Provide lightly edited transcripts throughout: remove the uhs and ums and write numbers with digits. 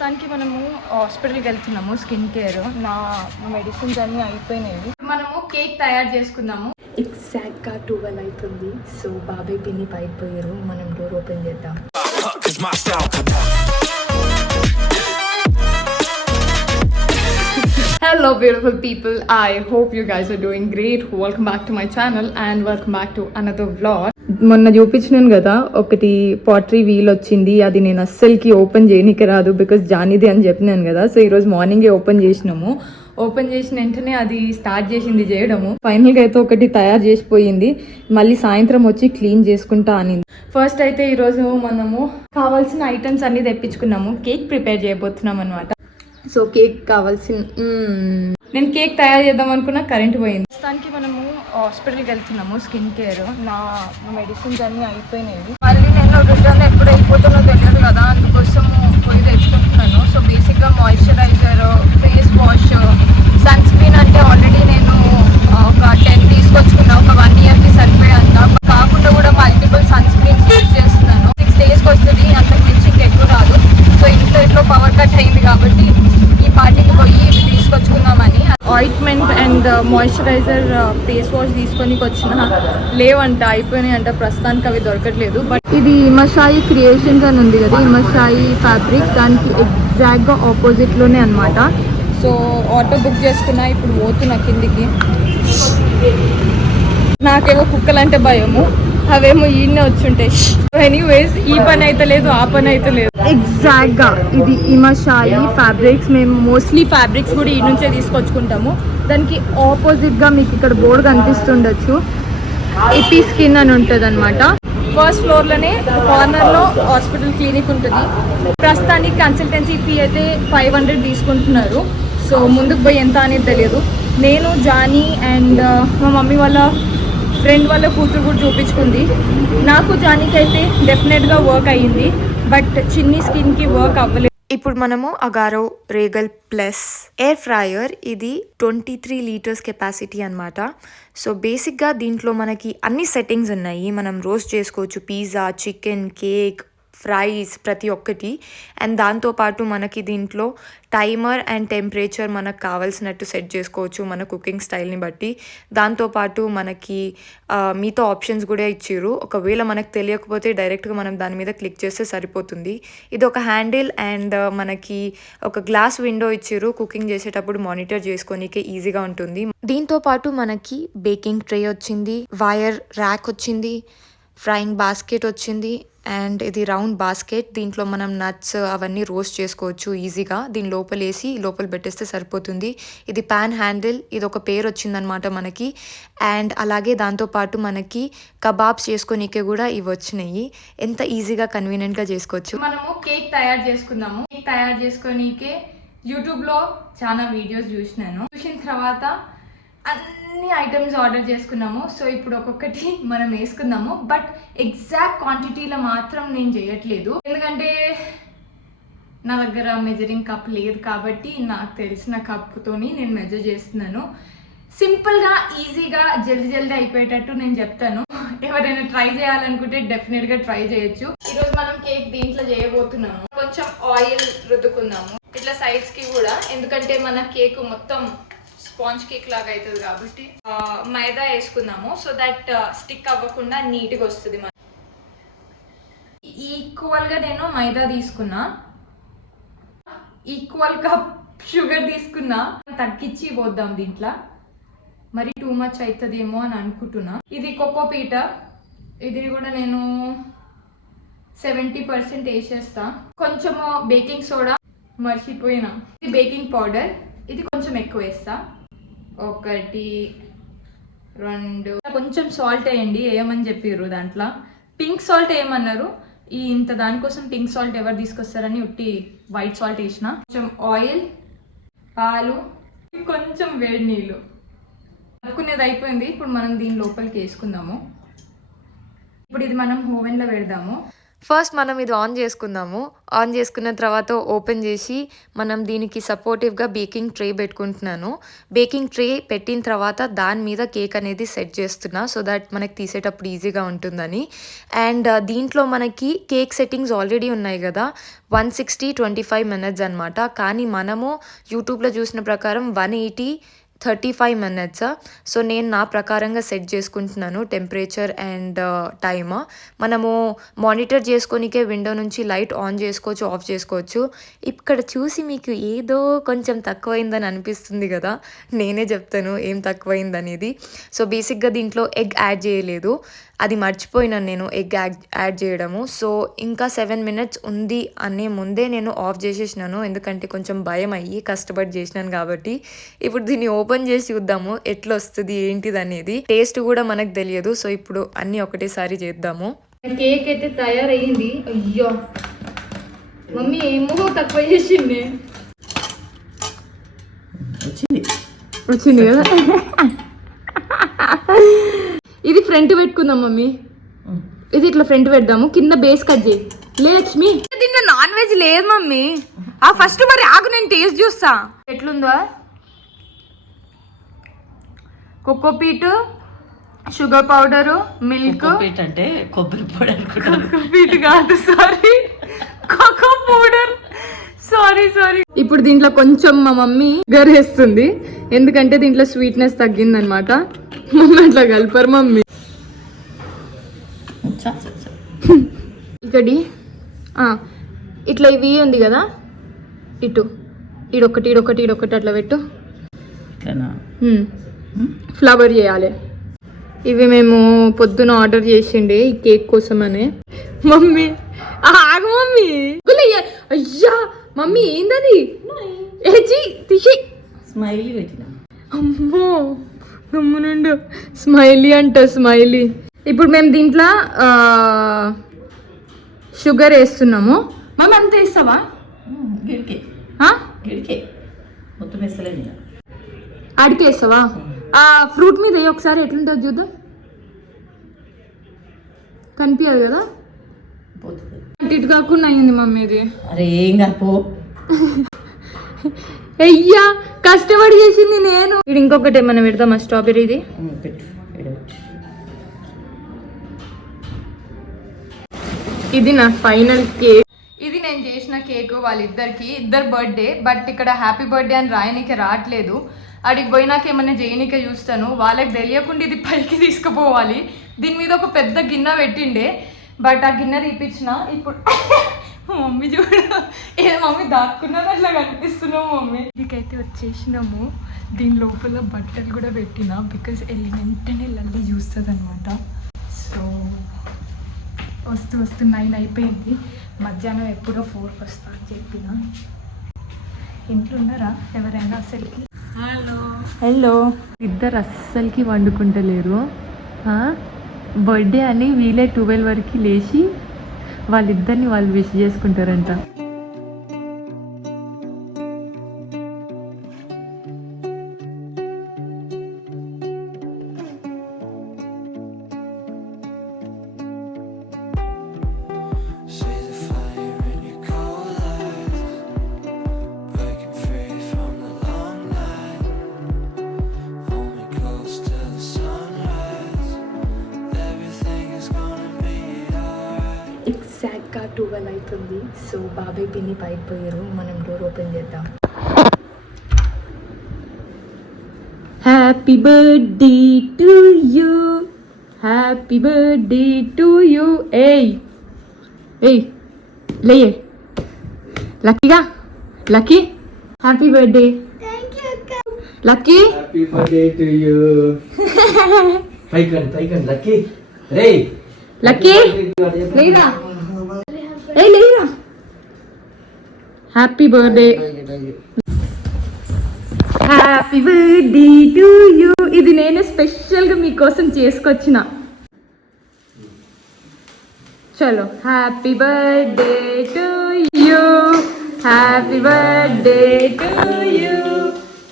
ప్రస్తుతానికి మనము హాస్పిటల్కి వెళ్తున్నాము. స్కిన్ కేర్ నా మెడిసిన్స్ అన్నీ అయిపోయినాయి. మనము కేక్ తయారు చేసుకుందాము. ఎగ్జాక్ట్గా 12 అవుతుంది. సో బాబాయ్ పిన్ని పైకి పోయారు. మనం డోర్ ఓపెన్ చేద్దాం. Hello beautiful people, I hope you guys are doing great. Welcome back to my channel and welcome back to another vlog. మొన్న చూపించినాను కదా ఒకటి పాటరీ వీల్ వచ్చింది. అది నేను అస్సలకి ఓపెన్ చేయనీకి రాదు బికాస్ జానిది అని చెప్పినాను కదా. సో ఈరోజు మార్నింగే ఓపెన్ చేసినాము. ఓపెన్ చేసిన వెంటనే అది స్టార్ట్ చేసింది చేయడము. ఫైనల్గా అయితే ఒకటి తయారు చేసిపోయింది. మళ్ళీ సాయంత్రం వచ్చి క్లీన్ చేసుకుంటా అనింది. ఫస్ట్ అయితే ఈరోజు మనము కావాల్సిన ఐటమ్స్ అన్ని తెప్పించుకున్నాము. కేక్ ప్రిపేర్ చేయబోతున్నాం అనమాట. సో కేక్ కావాల్సిన నేను కేక్ తయారు చేద్దాం అనుకున్నా, కరెంట్ పోయింది. ప్రస్తుతానికి మనము హాస్పిటల్కి వెళ్తున్నాము. స్కిన్ కేర్ నా మెడిసిన్స్ అన్నీ అయిపోయినాయి. మళ్ళీ నేను రిటర్న్ ఎప్పుడు అయిపోతానో తెలియదు కదా, అందుకోసం పోయి తెచ్చుకుంటున్నాను. సో బేసిక్గా moisturiser, face wash, sunscreen అంటే ఆల్రెడీ నేను ఒక 10 తీసుకొచ్చుకున్నా. ఒక 1 ఇయర్కి సరిపోయేంత. కాకుండా కూడా మల్టిపుల్ సన్ స్క్రీన్స్ యూజ్ చేస్తున్నాను. 6 డేస్కి వస్తుంది, అంతకు మించి ఇంకెక్కువ రాదు. సో ఇంట్లో పవర్ కట్ అయింది కాబట్టి ఈ పార్టీకి పోయి ఇవి తీసుకొచ్చుకుందామని. Ointment and moisturiser, face wash తీసుకొని వచ్చిన లేవంట, అయిపోయినాయి అంట. ప్రస్తుతానికి అవి దొరకట్లేదు. బట్ ఇది ఇమషాయి క్రియేషన్స్ అని ఉంది కదా, ఇమషాయి ఫ్యాబ్రిక్, దానికి ఎగ్జాక్ట్గా ఆపోజిట్లోనే అనమాట. సో ఆటో బుక్ చేసుకున్నా, ఇప్పుడు పోతున్నా కిందికి. నాకేమో కుక్కలంటే భయము, అవేమో ఈయనే వచ్చుంటాయి. ఎనీవేస్ ఈ పని అయితే లేదు, ఆ పని అయితే లేదు. ఎగ్జాక్ట్గా ఇది ఇమషాయి ఫ్యాబ్రిక్స్. మేము మోస్ట్లీ ఫ్యాబ్రిక్స్ కూడా ఈ నుంచే తీసుకొచ్చుకుంటాము. దానికి ఆపోజిట్గా మీకు ఇక్కడ బోర్డు కనిపిస్తుండొచ్చు, ఇపీ స్కిన్ అని ఉంటుంది అనమాట. ఫస్ట్ ఫ్లోర్లోనే కార్నర్లో హాస్పిటల్ క్లినిక్ ఉంటుంది. ప్రస్తుతానికి కన్సల్టెన్సీ ఫీ అయితే 500 తీసుకుంటున్నారు. సో ముందుకు పోయి ఎంత అనేది తెలియదు. నేను జానీ అండ్ మా మమ్మీ వాళ్ళ ఫ్రెండ్ వాళ్ళ కూతురు కూడా చూపించుకుంది. నాకు జానీకి అయితే డెఫినెట్గా వర్క్ అయ్యింది, బట్ చిన్ని స్కిన్కి వర్క్ అవ్వలేదు. ఇప్పుడు మనము అగారో రేగల్ ప్లస్ ఎయిర్ ఫ్రైయర్, ఇది 23 లీటర్స్ కెపాసిటీ అనమాట. సో బేసిక్గా దీంట్లో మనకి అన్ని సెట్టింగ్స్ ఉన్నాయి. మనం రోస్ట్ చేసుకోవచ్చు, పిజ్జా, చికెన్, కేక్, ఫ్రైస్, ప్రతి ఒక్కటి. అండ్ దాంతోపాటు మనకి దీంట్లో టైమర్ అండ్ టెంపరేచర్ మనకు కావాల్సినట్టు సెట్ చేసుకోవచ్చు మన కుకింగ్ స్టైల్ని బట్టి. దాంతోపాటు మనకి మీతో ఆప్షన్స్ కూడా ఇచ్చారు. ఒకవేళ మనకు తెలియకపోతే డైరెక్ట్గా మనం దాని మీద క్లిక్ చేస్తే సరిపోతుంది. ఇది ఒక హ్యాండిల్ అండ్ మనకి ఒక గ్లాస్ విండో ఇచ్చారు. కుకింగ్ చేసేటప్పుడు మానిటర్ చేసుకోనీకే ఈజీగా ఉంటుంది. దీంతోపాటు మనకి బేకింగ్ ట్రే వచ్చింది, వైర్ ర్యాక్ వచ్చింది, ఫ్రైయింగ్ బాస్కెట్ వచ్చింది. అండ్ ఇది రౌండ్ బాస్కెట్, దీంట్లో మనం నట్స్ అవన్నీ రోస్ట్ చేసుకోవచ్చు ఈజీగా. దీని లోపల పెట్టేస్తే సరిపోతుంది. ఇది ప్యాన్ హ్యాండిల్, ఇది ఒక పేరు వచ్చిందనమాట మనకి. అండ్ అలాగే దాంతోపాటు మనకి కబాబ్స్ చేసుకోనీకే కూడా ఇవి వచ్చినాయి. ఎంత ఈజీగా కన్వీనియంట్గా చేసుకోవచ్చు. మనము కేక్ తయారు చేసుకుందాము. కేక్ తయారు చేసుకోనీకే యూట్యూబ్లో చాలా వీడియోస్ చూసిన తర్వాత అన్ని ఐటమ్స్ ఆర్డర్ చేసుకున్నాము. సో ఇప్పుడు ఒక్కొక్కటి మనం వేసుకుందాము. బట్ ఎగ్జాక్ట్ క్వాంటిటీలో మాత్రం నేను చేయట్లేదు, ఎందుకంటే నా దగ్గర మెజరింగ్ కప్ లేదు కాబట్టి నాకు తెలిసిన కప్తోని నేను మెజర్ చేస్తున్నాను. సింపుల్గా, ఈజీగా, జల్దీ అయిపోయేటట్టు నేను చెప్తాను. ఎవరైనా ట్రై చేయాలనుకుంటే డెఫినెట్గా ట్రై చేయొచ్చు. ఈరోజు మనం కేక్ దీంట్లో చేయబోతున్నాము. కొంచెం ఆయిల్ రుద్దుకుందాము ఇట్లా సైడ్స్కి కూడా, ఎందుకంటే మన కేక్ మొత్తం స్పాంజ్ కేక్ లాగా అవుతుంది కాబట్టి. మైదా వేసుకుందాము సో దట్ స్టిక్ అవ్వకుండా నీట్గా వస్తుంది. ఈక్వల్గా నేను మైదా తీసుకున్నా, ఈక్వల్ కప్ షుగర్ తీసుకున్నా. తగ్గించి పోద్దాం దీంట్లో, మరి టూ మచ్ అవుతుందేమో అని అనుకుంటున్నా. ఇది కోకోపీట, ఇది కూడా నేను 70% వేసేస్తా. కొంచెము బేకింగ్ సోడా మర్చిపోయినా, ఇది బేకింగ్ పౌడర్, ఇది కొంచెం ఎక్కువ వేస్తా. 1 2 కొంచెం సాల్ట్ వేయండి, వేయమని చెప్పారు. దాంట్లో పింక్ సాల్ట్ వేయమన్నారు. ఇంత దానికోసం పింక్ సాల్ట్ ఎవరు తీసుకొస్తారని ఉట్టి వైట్ సాల్ట్ వేసిన. కొంచెం ఆయిల్, పాలు, కొంచెం వేడి నీళ్ళు. కలుపుకునేది అయిపోయింది. ఇప్పుడు మనం దీని లోపలికి వేసుకుందాము. ఇప్పుడు ఇది మనం ఓవెన్లో పెడదాము. ఫస్ట్ మనం ఇది ఆన్ చేసుకుందాము. ఆన్ చేసుకున్న తర్వాత ఓపెన్ చేసి మనం దీనికి సపోర్టివ్గా బేకింగ్ ట్రే పెట్టుకుంటున్నాను. బేకింగ్ ట్రే పెట్టిన తర్వాత దాని మీద కేక్ అనేది సెట్ చేస్తున్నా, సో దట్ మనకి తీసేటప్పుడు ఈజీగా ఉంటుందని. అండ్ దీంట్లో మనకి కేక్ సెట్టింగ్స్ ఆల్రెడీ ఉన్నాయి కదా, 160 25 minutes అనమాట. కానీ మనము యూట్యూబ్లో చూసిన ప్రకారం 180 35 minutes. సో నేను నా ప్రకారంగా సెట్ చేసుకుంటున్నాను టెంపరేచర్ అండ్ టైమ్. మనము మానిటర్ చేసుకోనికే విండో నుంచి లైట్ ఆన్ చేసుకోవచ్చు, ఆఫ్ చేసుకోవచ్చు. ఇక్కడ చూసి మీకు ఏదో కొంచెం తక్కువైందని అనిపిస్తుంది కదా, నేనే చెప్తాను ఏం తక్కువైందనేది. సో బేసిక్గా దీంట్లో ఎగ్ యాడ్ చేయలేదు, అది మర్చిపోయినాను నేను ఎగ్ యాడ్ చేయడము. సో ఇంకా 7 minutes ఉంది అనే ముందే నేను ఆఫ్ చేసేసినాను, ఎందుకంటే కొంచెం భయం అయ్యి కష్టపడి చేసినాను కాబట్టి. ఇప్పుడు దీన్ని ఓపెన్ చేసి చూద్దాము ఎట్లా వస్తుంది ఏంటిది అనేది. టేస్ట్ కూడా మనకు తెలియదు, సో ఇప్పుడు అన్నీ ఒకటేసారి చేద్దాము. కేక్ అయితే తయారయ్యింది. అయ్యో మమ్మీ ఏమో తక్కువ చేసింది, వచ్చింది కదా. ఇది ఫ్రంట్ పెట్టుకుందాం మమ్మీ, ఇది ఇట్లా ఫ్రంట్ పెడదాము, కింద బేస్ కట్ చేయి. లక్ష్మి దీంట్లో నాన్ వెజ్ లేదు మమ్మీ. ఫస్ట్ మరి ఆగు, నేను టేస్ట్ చూస్తా ఎట్లుందో. Cocopeat, sugar powder, milk. అంటే కొబ్బరి పొడి అనుకుంటా. కోకోపీట్ కాదు, సారీ, కోకో పౌడర్, సారీ. ఇప్పుడు దీంట్లో కొంచెం మా మమ్మీ గరేస్తుంది, ఎందుకంటే దీంట్లో స్వీట్నెస్ తగ్గిందనమాట. మమ్మీ అట్లా కలపరు మమ్మీ. ఇక్కడి ఇట్లా ఇవి ఉంది కదా, ఇడొకటి అట్లా పెట్టు. ఫ్లవర్ చేయాలి. ఇవి మేము పొద్దున ఆర్డర్ చేసిండే ఈ కేక్ కోసమనే. మమ్మీ ఆగు మమ్మీ, అయ్యా మమ్మీ ఏందది, తీసి స్మైలీ పెట్టిన. అమ్మో గమ్మునుండు, స్మైలీ అంట స్మైలీ. ఇప్పుడు మేము దీంట్లో షుగర్ వేస్తున్నాము. మమ్మీ అంత వేస్తావా? గిడికే మొత్తం వేస్తలేదు, ఆడికి వేస్తావా? ఫ్రూట్ మీద ఒకసారి ఎట్లుంటుంది చూద్దాం, కనిపించదు కదా. ఇటు కాకుండా అయింది మమ్మీ ఇది. అరే ఏం కాపో, అయ్యా కష్టపడి చేసింది నేను. ఇది ఇంకొకటి ఏమైనా పెడదామా, స్ట్రాబెర్రీది. ఇది నా ఫైనల్ కేక్. ఇది నేను చేసిన కేక్ వాళ్ళిద్దరికి, ఇద్దరు బర్త్డే. బట్ ఇక్కడ హ్యాపీ బర్త్డే అని రాయనికే రావట్లేదు. అడిగి పోయినాక ఏమైనా చేయనికే చూస్తాను. వాళ్ళకి తెలియకుండా ఇది పైకి తీసుకుపోవాలి. దీని మీద ఒక పెద్ద గిన్నె పెట్టిండే, బట్ ఆ గిన్నె తీపిచ్చిన. ఇప్పుడు మమ్మీ చూడు, ఏ మమ్మీ దాక్కున్నది అట్లా కనిపిస్తున్నావు మమ్మీ. ఇదికైతే వచ్చేసినాము. దీని లోపల బట్టలు కూడా పెట్టిన, బికాజ్ వెంటనే లల్లి చూస్తుంది అనమాట. సో వస్తూ 9 అయిపోయింది. మధ్యాహ్నం ఎప్పుడో 4కి వస్తా అని చెప్పిన. ఇంట్లో ఉన్నారా ఎవరైనా అసలుకి? హలో. ఇద్దరు అస్సలకి వండుకుంటలేరు. బర్త్డే అని వీలే 12 వరకు లేచి వాళ్ళిద్దరిని వాళ్ళు విష్ చేసుకుంటారంట. ఎగ్జాక్ట్గా 12 అవుతుంది. సో బాబాయ్ పిన్ని పైకి పోయారు, మనం డోర్ ఓపెన్ చేద్దాం. Happy birthday to you, happy birthday to you. ఏయ్ లేయే లక్కీగా, Lucky happy birthday. Lucky happy birthday to you. పైకన్ లక్కీ. రే లక్కీ లేరా, లేరా. Happy birthday, happy birthday to you. ఇది నేను స్పెషల్గా మీకోసం చేసుకొచ్చిన. చలో happy birthday to you, happy birthday to you,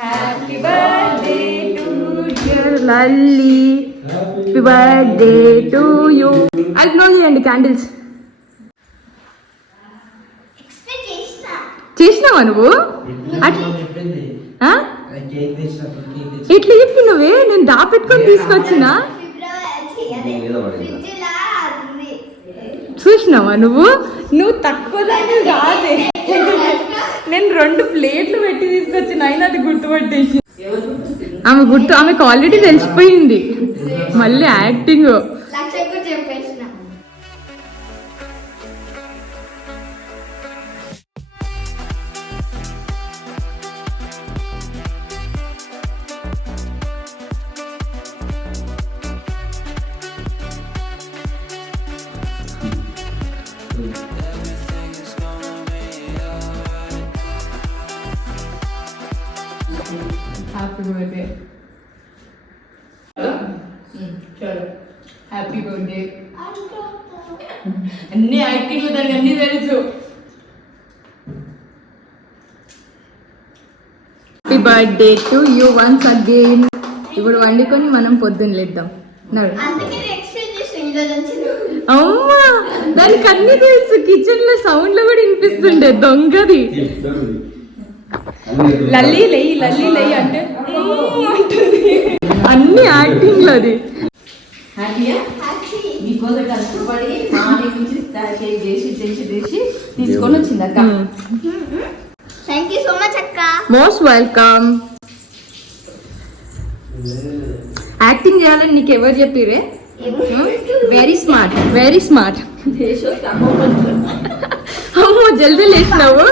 happy birthday to you Lalli, happy birthday to you. అది క్లోజ్ చేయండి క్యాండిల్స్. చేసినావా నువ్వు ఆ? ఎట్లా చెప్పినవే నేను దాపెట్టుకొని తీసుకొచ్చినా చూసినావా నువ్వు తక్కువ దాన్ని రాదే నేను 2 ప్లేట్లు పెట్టి తీసుకొచ్చిన అయినా అది గుర్తుపట్టేసి ఆమెకు ఆల్రెడీ తెలిసిపోయింది మళ్ళీ యాక్టింగ్ హ్యాపీ బర్త్డే చలో హ్యాపీ బర్త్డే అన్ని యాక్టింగ్లు దానికి అన్ని తెలుసు happy birthday to you once again ఇప్పుడు వండుకొని మనం పొద్దున్న లేద్దాం అమ్మా దానికి అన్ని తెలుసు కిచెన్ లో సౌండ్ లో కూడా వినిపిస్తుండే దొంగది లల్లి లెయ్యి అంటే అన్ని యాక్టింగ్ లో అది మీకోసం కష్టపడి మార్నింగ్ నుంచి చేసి తీసుకొని వచ్చింది అక్క. థ్యాంక్ యూ సో మచ్ అక్క. Most welcome. యాక్టింగ్ చేయాలని నీకు ఎవరు చెప్పిరే? Very smart very smart. అమ్మో జల్దీ లేచినావు.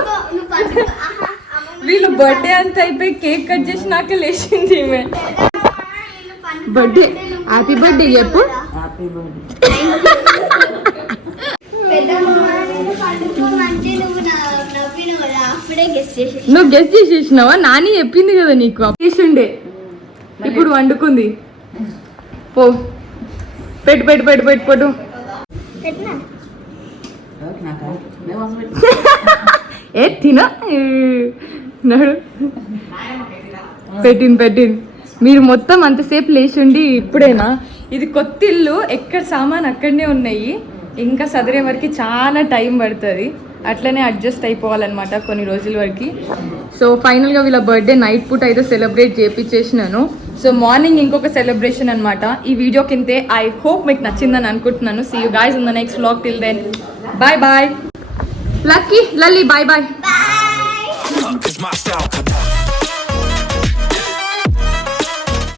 వీళ్ళు బర్త్డే అంతా అయిపోయి కేక్ కట్ చేసి నాకే లేచింది ఈమె. బర్త్డే హ్యాపీ బర్త్డే చెప్పు. నువ్వు గెస్ట్ చేసేసినావా? నాని చెప్పింది కదా నీకు చేసిండే. ఇప్పుడు వండుకుంది. పో పెట్టు ఏ తిన నడు పెట్టింది. మీరు మొత్తం అంతసేపు లేచిండి ఇప్పుడేనా? ఇది కొత్త ఇల్లు, ఎక్కడ సామాన్ అక్కడనే ఉన్నాయి. ఇంకా సదరే వరకు చాలా టైం పడుతుంది. అట్లనే అడ్జస్ట్ అయిపోవాలన్నమాట కొన్ని రోజుల వరకు. సో ఫైనల్గా వీళ్ళ బర్త్డే నైట్ పూట అయితే సెలబ్రేట్ చేయించేసినాను. సో మార్నింగ్ ఇంకొక సెలబ్రేషన్ అనమాట. ఈ వీడియో కిందే ఐ హోప్ మీకు నచ్చిందని అనుకుంటున్నాను. See you guys in the next vlog. Till then bye bye. Lucky Lalli bye bye.